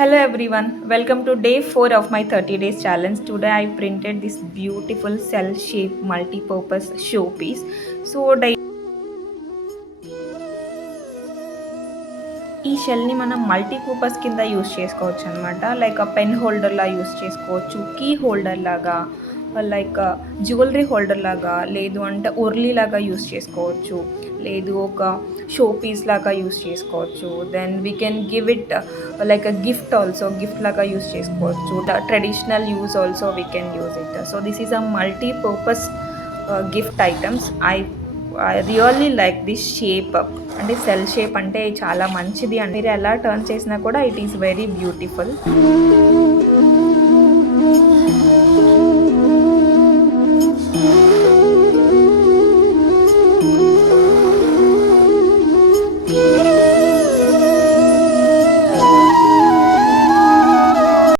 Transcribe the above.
Hello everyone, welcome to day 4 of my 30 days challenge. Today I printed this beautiful cell shape multi-purpose showpiece. So ఈ షెల్ని మనం multipurpose కింద use చేసుకోవచ్చు అనమాట. Like pen హోల్డర్లా use చేసుకోవచ్చు, key holder లాగా, like jewellery holder లాగా, లేదు అంటే ఉర్లీ లాగా యూస్ చేసుకోవచ్చు, లేదు ఒక షో పీస్ లాగా యూస్ చేసుకోవచ్చు. Then we can give it like gift also, gift లాగా యూస్ చేసుకోవచ్చు. The traditional use also we can use it. So this is a multipurpose gift items. I really like this shape. అంటే cell shape అంటే చాలా మంచిది అండి. మీరు ఎలా turn చేసినా కూడా ఇట్ ఈస్ వెరీ బ్యూటిఫుల్.